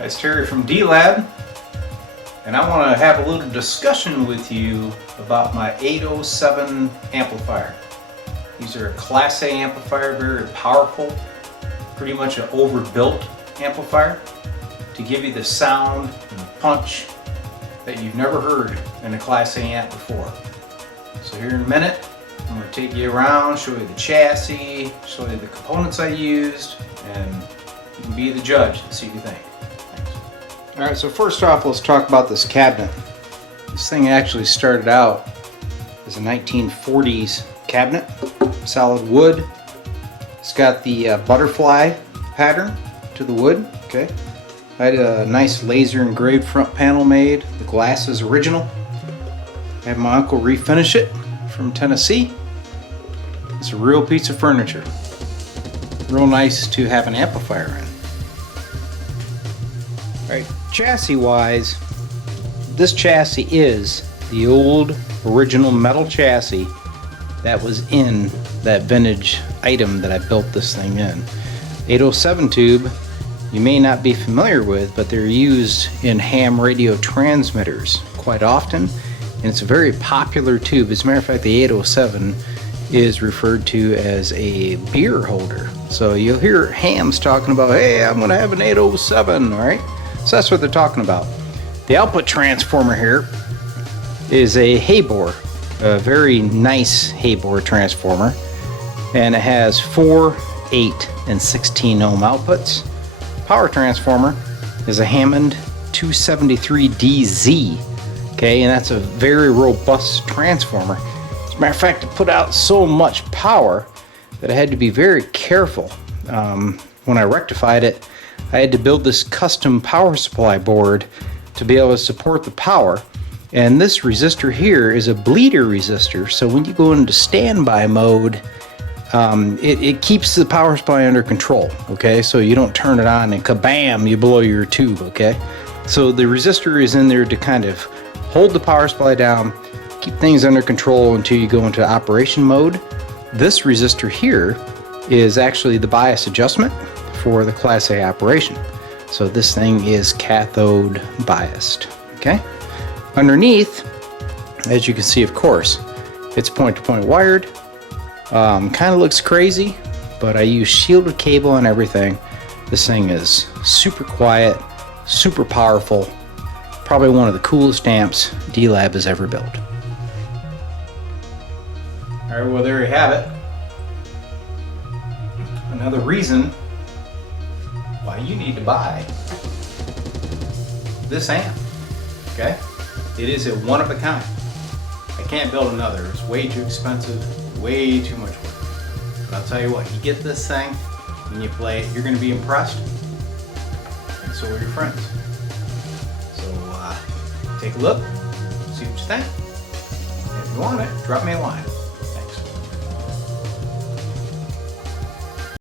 It's Terry from D-Lab, and I want to have a little discussion with you about my 807 amplifier. These are a Class A amplifier, very powerful, pretty much an overbuilt amplifier to give you the sound and punch that you've never heard in a Class A amp before. So here in a minute, I'm going to take you around, show you the chassis, show you the components I used, and you can be the judge and see what you think. Alright, so first off, let's talk about this cabinet. This thing actually started out as a 1940s cabinet, solid wood. It's got the butterfly pattern to the wood. Okay, I had a nice laser engraved front panel made. The glass is original. I had my uncle refinish it from Tennessee. It's a real piece of furniture. Real nice to have an amplifier in. Alright, chassis wise, this chassis is the old original metal chassis that was in that vintage item that I built this thing in. 807 tube, you may not be familiar with, but they're used in ham radio transmitters quite often, and it's a very popular tube. As a matter of fact, the 807 is referred to as a beer holder. So you'll hear hams talking about, hey, I'm gonna have an 807, all right? So that's what they're talking about. The output transformer here is a Habor, a very nice Habor transformer, and it has 4, 8, and 16 ohm outputs. Power transformer is a Hammond 273DZ, okay, and that's a very robust transformer. As a matter of fact, it put out so much power that I had to be very careful. When I rectified it, I had to build this custom power supply board to be able to support the power. And this resistor here is a bleeder resistor, so when you go into standby mode, it keeps the power supply under control, okay? So you don't turn it on and kabam, you blow your tube, okay? So the resistor is in there to kind of hold the power supply down, keep things under control until you go into operation mode. This resistor here is actually the bias adjustment for the Class A operation. So this thing is cathode biased, okay? Underneath, as you can see, of course, it's point-to-point wired. Kind of looks crazy, but I use shielded cable and everything. This thing is super quiet, super powerful, probably one of the coolest amps D-Lab has ever built. All right, well, there you have it. Another reason why you need to buy this amp, okay? It is a one of a kind. I can't build another. It's way too expensive, way too much work. But I'll tell you what, you get this thing, when you play it, you're gonna be impressed, and so are your friends. So take a look, see what you think. If you want it, drop me a line.